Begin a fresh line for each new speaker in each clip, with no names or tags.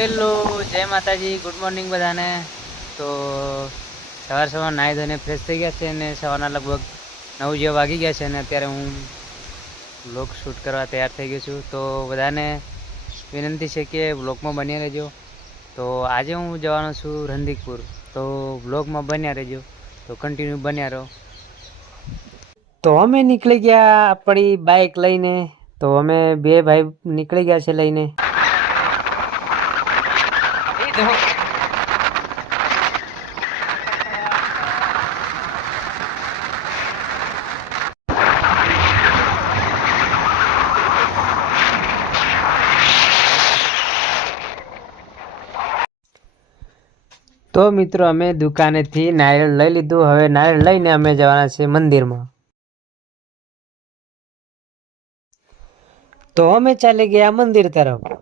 Hello, જય માતાજી, good morning બધાને. તો સવાર સવાર નાહી ધોઈને ફ્રેશ થઈ ગયા છે અને સવારના લગભગ નવ જેવા વાગી ગયા છે અને અત્યારે હું બ્લોગ શૂટ કરવા તૈયાર થઈ ગયો છું. તો બધાને વિનંતી છે કે બ્લોગમાં બન્યા રહેજો. તો આજે હું જવાનો છું રંધીકપુર. તો બ્લોગમાં બન્યા રહેજો. તો કન્ટિન્યુ બન્યા રહો. તો અમે નીકળી ગયા આપણી બાઇક લઈને. તો અમે બે ભાઈ નીકળી ગયા છે લઈને. તો મિત્રો, અમે દુકાનેથી નારિયેળ લઈ લીધું. હવે નારિયેળ લઈને અમે જવાના છે મંદિરમાં. તો અમે ચાલી ગયા મંદિર તરફ.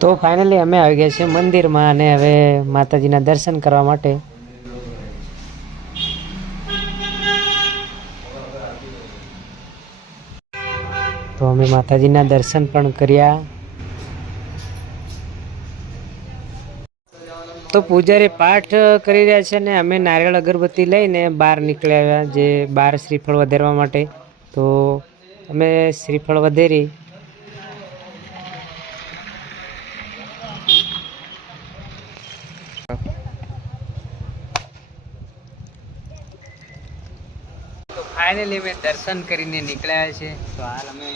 તો ફાઇનલી અમે આવી ગયા છીએ મંદિરમાં અને હવે માતાજીના દર્શન કરવા માટે. તો અમે માતાજીના દર્શન પણ કર્યા. તો પૂજારી પાઠ કરી રહ્યા છે ને અમે નારિયેળ અગરબત્તી લઈને બહાર નીકળ્યા જે બહાર શ્રીફળ વધારવા માટે. તો અમે શ્રીફળ વધેરી તો ફાઇનલી અમે દર્શન કરીને નીકળ્યા છે. તો હાલ અમે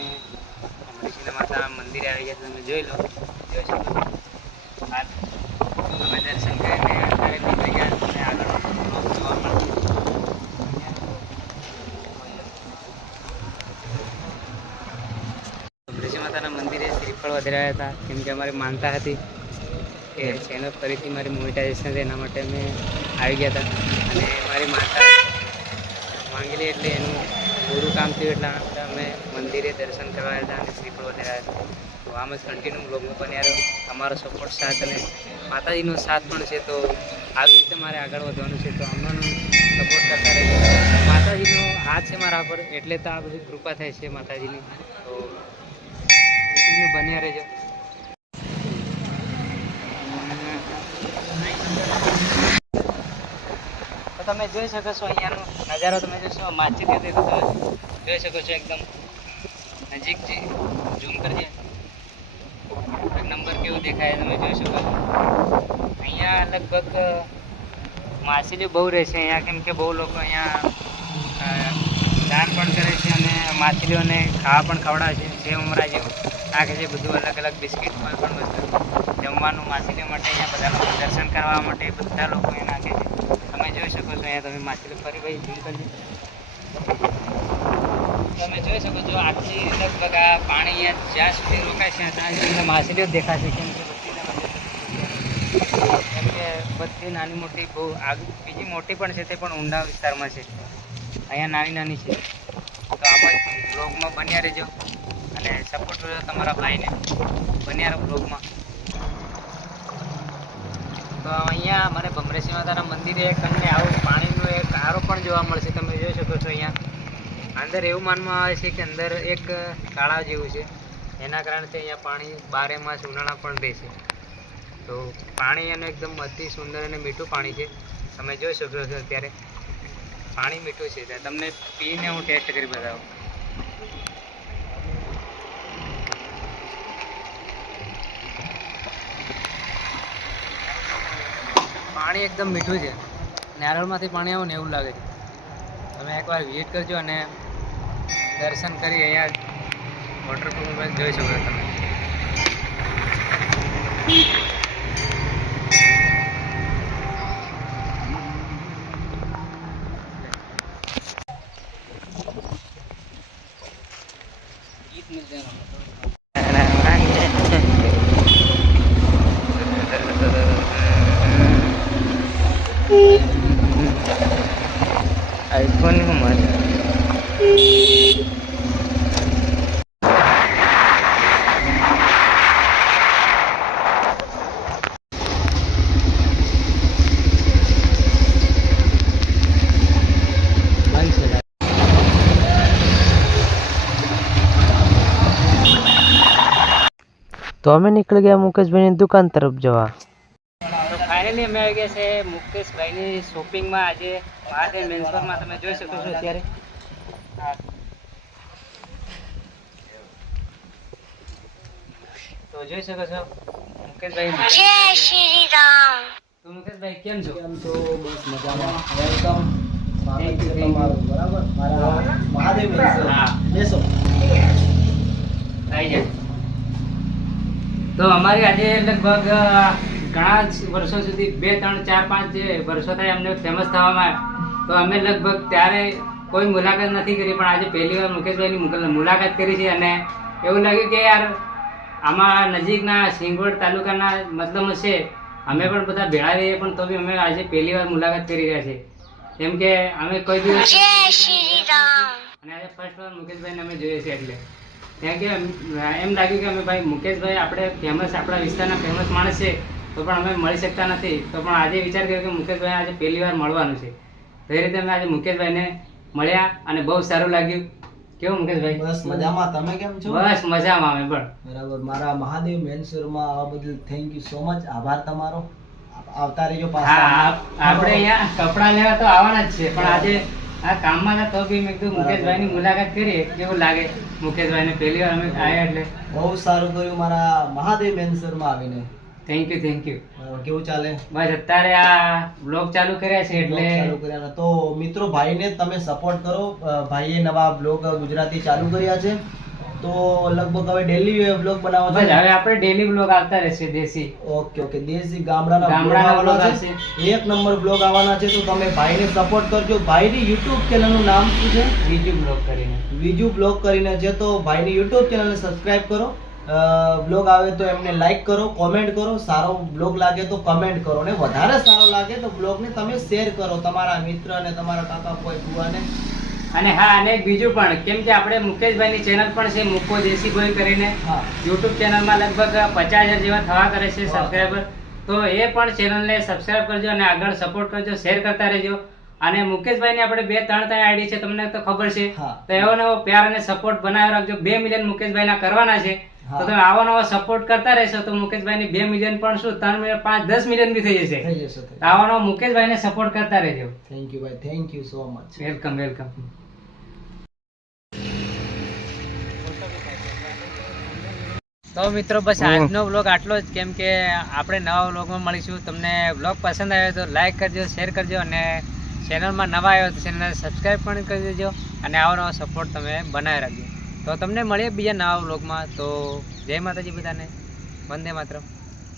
અમરીશીના માતા મંદિરે આવી ગયા તમે જોઈ લો. જોઈ અમે દર્શન કરીને ગયા આગળ જોવા માતાના મંદિરે શ્રીફળ વધાર્યા હતા. કેમ કે અમારી માનતા હતી કે ચેનલ ફરીથી મારી મોનિટાઇઝેશન એના માટે અમે આવી ગયા હતા. અને મારી માતા માંગેલી એટલે એનું પૂરું કામ થયું એટલે અમે મંદિરે દર્શન કરવા હતા અને શ્રીફળ હતા. તો આમ જ કન્ટિન્યુ બ્લોગમાં બન્યા રહ્યો અમારો સપોર્ટ સાથ અને માતાજીનો સાથ પણ છે તો આવી રીતે મારે આગળ વધવાનું છે. તો આમાંનો સપોર્ટ કરતા રહેજો. માતાજીનો હાથ છે મારા પર, એટલે તો આ બધી કૃપા થાય છે માતાજીની. તો બન્યા રહેજો. તો તમે જોઈ શકો છો અહીંયાનો નજારો, તમે જોશો માછી કે દેખો તમે જોઈ શકો છો એકદમ નજીકથી ઝૂમ કરજે નંબર કેવું દેખાય તમે જોઈ શકો છો. અહીંયા લગભગ માછલીઓ બહુ રહે છે અહીંયા, કેમ કે બહુ લોકો અહીંયા દાન પણ કરે છે અને માછલીઓને ખાવા પણ ખવડાવે છે. જે ઉમરા જેવું નાખે છે, બધું અલગ અલગ બિસ્કિટ કોઈ પણ વસ્તુ જમવાનું માછલીઓ માટે, અહીંયા બધા લોકો દર્શન કરવા માટે બધા લોકો અહીંયા નાખે છે. જોઈ શકો છો, અહીંયા તમે માછલી ફરી ભાઈ ઝૂમ કરજો. તમે જોઈ શકો છો આટલી લગભગ આ પાણી અહીંયા જ્યાં સુધી રોકાય છે ત્યાં સુધી માછલીઓ દેખાશે, કેમ કે કેમ કે બધી નાની મોટી બહુ આગળ બીજી મોટી પણ છે તે પણ ઊંડા વિસ્તારમાં છે. અહીંયા નાની નાની છે. તો આમ બ્લોગમાં બન્યા રહેજો. અને સપોર્ટ કરજો તમારા ભાઈને. બન્યા રહો બ્લોગમાં તો અહીંયા મને ભમરેશી માતાના મંદિરે તમને આવું પાણીનો એક આરો પણ જોવા મળશે. તમે જોઈ શકો છો અહીંયા. અંદર એવું માનવામાં આવે છે કે અંદર એક તળાવ જેવું છે. એના કારણથી અહીંયા પાણી બારે માસ ઉનાળા પણ રહે છે. તો પાણી એનું એકદમ અતિ સુંદર અને મીઠું પાણી છે. તમે જોઈ શકો છો અત્યારે. પાણી મીઠું છે. તમને પીને હું ટેસ્ટ કરી બતાવું. પાણી એકદમ મીઠું છે. નારળમાંથી પાણી આવું ને એવું લાગે છે. તમે એકવાર વિઝિટ કરજો અને દર્શન કરી અહીંયા વોટરપ્રૂફ જોઈ શકો તમે. ગીત આઈફોન
તો અમે નીકળી ગયા મુકેશભાઈની દુકાન તરફ જવા
તો ફાઇનલી અમે આવી ગયા છે મુકેશભાઈની શોપિંગમાં આજે મહાદેવ મેન્સોરમાં તમે જોઈ શકો છો અત્યારે. હા. તો જોઈ શકો છો મુકેશભાઈ જય શ્રી રામ. તો મુકેશભાઈ કેમ છો?
કેમ છો? બસ મજામાં. વેલકમ સ્વાગત છે
Thank you, thank you.
તમારું. બરાબર? મારા મહાદેવ મેન્સર.
હા.
બેસો
આવી જાય તો અમારી આજે લગભગ ઘણા વર્ષો સુધી બે ત્રણ ચાર પાંચ જે વર્ષો થાય અમને ફેમસ થવામાં તો અમે લગભગ ત્યારે કોઈ મુલાકાત નથી કરી પણ આજે પહેલી વાર મુકેશભાઈની મુલાકાત કરી છે અને એવું લાગ્યું કે યાર આમાં નજીકના સિંગવડ તાલુકાના મતલબ છે અમે પણ બધા ભેળા રહીએ પણ તો બી અમે આજે પહેલી વાર મુલાકાત કરી રહ્યા છીએ. કેમ કે અમે કોઈ દિવસ અને આજે ફર્સ્ટ વાર મુકેશભાઈને અમે જોઈએ છીએ એટલે. ત્યાં કે એમ લાગ્યું કે અમે ભાઈ મુકેશભાઈ આપણે ફેમસ આપણા વિસ્તારના ફેમસ માણસ છે તો પણ અમે મળી શકતા નથી. તો પણ આજે વિચાર કર્યો કે મુકેશભાઈ આજે પહેલી વાર મળવાનું છે. તો એ રીતે અમે આજે મુકેશભાઈને મળ્યા અને બહુ સારું લાગ્યું. કેવું મુકેશભાઈ?
બસ મજામાં. તમે કેમ છો?
બસ મજામાં અમે પણ.
બરાબર. મારા મહાદેવ મેન્સરમાં આવવા બદલ થેન્ક યુ સો મચ આભાર તમારો. આવતા રહેજો
હા
પાછા.
આપણે અહીંયા કપડાં લેવા તો આવવાના જ છે પણ આજે આ કામમાં તો બી મેં કીધું મુકેશભાઈની મુલાકાત કરીએ કેવું લાગે? મુકેશભાઈને પહેલી વાર અમે આવ્યા એટલે.
બહુ સારું કર્યું મારા મહાદેવ મેન્સરમાં આવીને.
થેન્ક યુ થેન્ક યુ
કેવું ચાલે?
બસ અત્યારે આ બ્લોગ ચાલુ કર્યા છે એટલે
ચાલુ કર્યા તો મિત્રો ભાઈને તમે સપોર્ટ કરો. ભાઈએ નવા બ્લોગ ગુજરાતી ચાલુ કર્યા છે. તો લગભગ હવે ડેલી બ્લોગ બનાવો છો.
હવે આપણે ડેલી બ્લોગ આવતા રહેશે દેશી.
Okay okay. દેશી ગામડાના
ગામડાના
આવવાના
આવશે
છે. એક નંબર બ્લોગ આવવાના છે તો તમે ભાઈને સપોર્ટ કરજો. ભાઈની YouTube ચેનલનું નામ શું છે?
બીજું બ્લોગ કરીને.
બીજું બ્લોગ કરીને છે તો ભાઈની યુટ્યુબ ચેનલને સબસ્ક્રાઇબ કરો. બ્લોગ આવે તો એમને લાઈક કરો કોમેન્ટ કરો. સારો બ્લોગ લાગે તો કમેન્ટ કરો. ને વધારે સારો લાગે તો બ્લોગને તમે શેર કરો. તમારા મિત્ર અને તમારા કાકા કોઈ ભુવાને
અને હા અને બીજું પણ કેમ કે આપણે મુકેશભાઈની ચેનલ પણ છે મુકો દેશી બોય કરીને. યુટ્યુબ ચેનલમાં લગભગ પચાસ હજાર જેવા થવા કરે છે સબસ્ક્રાઈબર તો એ પણ ચેનલને સબસ્ક્રાઈબ કરજો અને આગળ સપોર્ટ કરજો શેર કરતા રહેજો. અને મુકેશભાઈની આપણે બે ત્રણ ત્રણ આઈડી છે તમને તો ખબર છે. તો એવો નવો પ્યાર અને સપોર્ટ બનાવી રાખજો. બે મિલિયન મુકેશભાઈના કરવાના છે. તો તમે આવો નવો સપોર્ટ કરતા રહેશો તો મુકેશભાઈની બે મિલિયન પણ શું ત્રણ મિલિયન પાંચ દસ મિલિયન બી થઈ જશે.
થઈ જશે
આવો નવો મુકેશભાઈને સપોર્ટ કરતા રહેજો.
થેન્ક યુ ભાઈ. Thank you so much
welcome welcome તો મિત્રો બસ આજનો વ્લોગ આટલો જ. કેમ કે આપણે નવા વ્લોગમાં મળીશું. તમને વ્લોગ પસંદ આવ્યો તો લાઈક કરજો શેર કરજો અને ચેનલમાં નવા આવ્યો તો ચેનલને સબસ્ક્રાઈબ પણ કરી દેજો અને આવો નવો સપોર્ટ તમે બનાવી રાખજો. તો તમને મળીએ બીજા નવા વ્લોગમાં તો જય માતાજી બધાને. વંદે માતરમ.